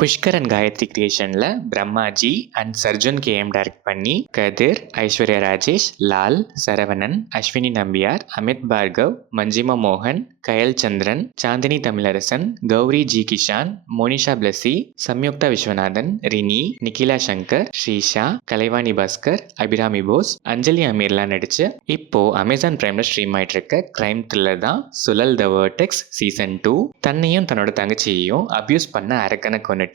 Pushkar and Gayathri கிரியேஷனில் Brahmaji and Sarjun KM direct பண்ணி கதிர், ஐஸ்வர்யா ராஜேஷ், லால், சரவணன், அஸ்வினி நம்பியார், அமித் பார்கவ், மஞ்சிமா மோகன், கயல் சந்திரன், சாந்தினி தமிழரசன், கௌரி ஜி கிஷான், மோனிஷா பிளஸி, சம்யுக்தா விஸ்வநாதன், ரினி, நிகிலா சங்கர், ஸ்ரீஷா, கலைவாணி பாஸ்கர், அபிராமி போஸ், அஞ்சலி அமீர்லாம் நடிச்சு இப்போ அமேசான் பிரைம்ல ஸ்ட்ரீம் ஆயிட்டு இருக்க கிரைம் த்ரில்லர் தான் சுழல் த வேர்டெக்ஸ் சீசன் 2. தன்னையும் தன்னோட தங்கச்சியையும் அபியூஸ் பண்ண அரக்கனை கொண்டுட்டு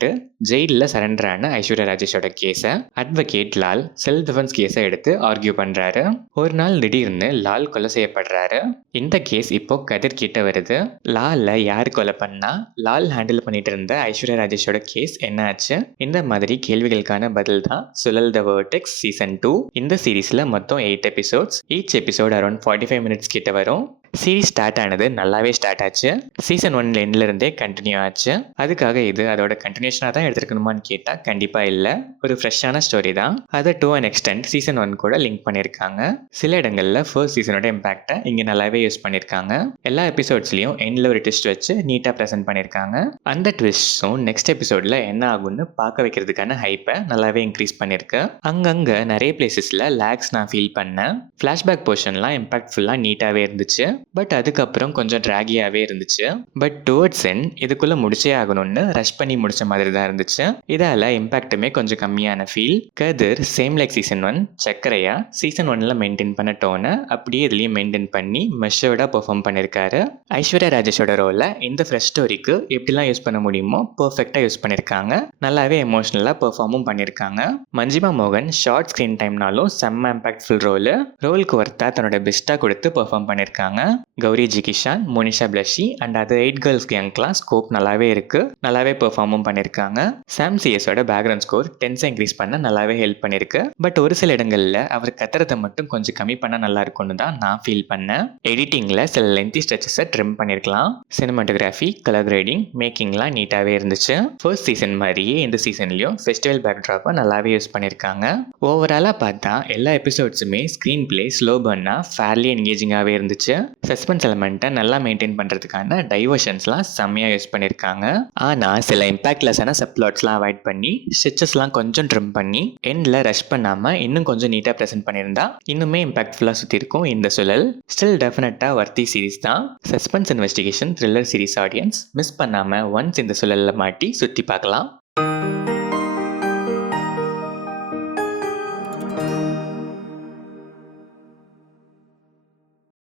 ஜெயிலில் சரண்டர் ஆன ஐஸ்வர்யா ராஜேஷோட கேஸை அட்வொகேட் லால் செல்ஃப் டிஃபென்ஸ் கேஸை எடுத்து ஆர்கியூ பண்றாரு. ஒரு நாள் திடீர்னு லால் கொலை செய்யப்படுறாரு. இந்த கேஸ் இப்போ கதிர் கிட்ட வருது. லால்ல யார் கொலை பண்ணா, லால் ஹேண்டில் பண்ணிட்டு இருந்த ஐஸ்வர்யா ராஜேஷோட கேஸ் என்ன ஆச்சு, இந்த மாதிரி கேள்விகளுக்கான பதில் தான் சுழல் த வேர்டெக்ஸ் சீசன் 2. இந்த சீரீஸ்ல மொத்தம் 8 episodes. Each episode around 45 minutes கிட்ட வரும். சீரீஸ் ஸ்டார்ட் ஆனது நல்லாவே ஸ்டார்ட் ஆச்சு. சீசன் 1 எண்ட்ல இருந்தே கண்டினியூ ஆச்சு. அதுக்காக இது அதோட கண்டினியூஷனாக தான் எடுத்துருக்கணுமான்னு கேட்டால் கண்டிப்பாக இல்லை. ஒரு ஃப்ரெஷ்ஷான ஸ்டோரி தான். அதை டூ அண்ட் எக்ஸ்டெண்ட் சீசன் 1 கூட லிங்க் பண்ணியிருக்காங்க. சில இடங்களில் ஃபர்ஸ்ட் சீசனோட இம்பாக்டை இங்கே நல்லாவே யூஸ் பண்ணியிருக்காங்க. எல்லா எபிசோட்ஸ்லையும் எண்டில் ஒரு ட்விஸ்ட் வச்சு நீட்டாக ப்ரெசென்ட் பண்ணியிருக்காங்க. அந்த ட்விஸ்ட்ஸும் நெக்ஸ்ட் எபிசோடில் என்ன ஆகும்னு பார்க்க வைக்கிறதுக்கான ஹைப்பை நல்லாவே இன்க்ரீஸ் பண்ணியிருக்கு. அங்கங்கே நிறைய பிளேசஸில் லேக்ஸ் நான் ஃபீல் பண்ணேன். ஃப்ளாஷ்பேக் போர்ஷன்லாம் இம்பாக்ட்ஃபுல்லாக நீட்டாகவே இருந்துச்சு. பட் அதுக்கப்புறம் கொஞ்சம் ட்ராகியாகவே இருந்துச்சு. பட் டுவர்ட்ஸ் எண்ட் இதுக்குள்ளே முடிச்சே ஆகணும்னு ரஷ் பண்ணி முடிச்ச மாதிரி தான் இருந்துச்சு. இதால் இம்பாக்ட்டுமே கொஞ்சம் கம்மியான ஃபீல். கதிர் சேம் லைக் சீசன் 1 சக்கரையா சீசன் 1ல் மெயின்டைன் பண்ண டோனை அப்படியே இதுலேயும் மெயின்டைன் பண்ணி மெஷர்டாக பெர்ஃபார்ம் பண்ணியிருக்காரு. ஐஸ்வர்யா ராஜேஷோட ரோலை இந்த ஃப்ரெஷ் ஸ்டோரிக்கு எப்படிலாம் யூஸ் பண்ண முடியுமோ பர்ஃபெக்டாக யூஸ் பண்ணியிருக்காங்க. நல்லாவே எமோஷ்னலாக பெர்ஃபார்மும் பண்ணியிருக்காங்க. மஞ்சிமா மோகன் ஷார்ட் ஸ்க்ரீன் டைம்னாலும் செம்ம இம்பாக்ட்ஃபுல் ரோலுக்கு ஒர்த்தாக தன்னோட பெஸ்ட்டாக கொடுத்து பெர்ஃபார்ம் பண்ணியிருக்காங்க. Gouri G Kishan, Monisha Blessy and other 8 girls கேங்க்லாம் ஸ்கோப் நல்லாவே இருக்கு. நல்லாவே பெர்ஃபார்மும் பண்ணியிருக்காங்க. சாம் சிஎஸோட பேக்ரவுண்ட் ஸ்கோர் டென்ஸை இன்க்ரீஸ் பண்ண நல்லாவே ஹெல்ப் பண்ணியிருக்கு. பட் ஒரு சில இடங்களில் அவர் கத்துறதை மட்டும் கொஞ்சம் கம்மி பண்ணால் நல்லா இருக்கும்னு தான் நான் ஃபீல் பண்ணேன். எடிட்டிங்கில் சில லென்த்தி ஸ்ட்ரெச்சஸை ட்ரிம் பண்ணியிருக்கலாம். சினிமாட்டோகிராஃபி, கலர் கிரேடிங், மேக்கிங்லாம் நீட்டாகவே இருந்துச்சு. ஃபர்ஸ்ட் சீசன் மாதிரியே இந்த சீசன்லையும் ஃபெஸ்டிவல் பேக்ட்ராப்பை நல்லாவே யூஸ் பண்ணியிருக்காங்க. ஓவராலாக பார்த்தா எல்லா எபிசோட்ஸுமே ஸ்க்ரீன் பிளே ஸ்லோ பர்னா ஃபேர்லி என்கேஜிங்காகவே இருந்துச்சு. சஸ்பென்ஸ் எலமெண்ட்டை நல்லா மெயின்டைன் பண்ணுறதுக்கான டைவர்ஷன்ஸ்லாம் செம்மையாக யூஸ் பண்ணியிருக்காங்க. ஆனால் சில இம்பாக்ட்லெஸ்ஸான சப்ளாட்ஸ்லாம் அவாய்ட் பண்ணி ஸ்டிச்சஸ்லாம் கொஞ்சம் ட்ரிம் பண்ணி எண்டில் ரஷ் பண்ணாமல் இன்னும் கொஞ்சம் நீட்டாக ப்ரெசென்ட் பண்ணியிருந்தா இன்னுமே இம்பாக்ட்ஃபுல்லாக சுற்றி இருக்கும் இந்த சுழல். ஸ்டில் டெஃபினட்டாக வர்த்தி சீரிஸ் தான். Suspense investigation thriller series audience miss பண்ணாமல் ஒன்ஸ் இந்த சுழலில் மாட்டி சுற்றி பார்க்கலாம்.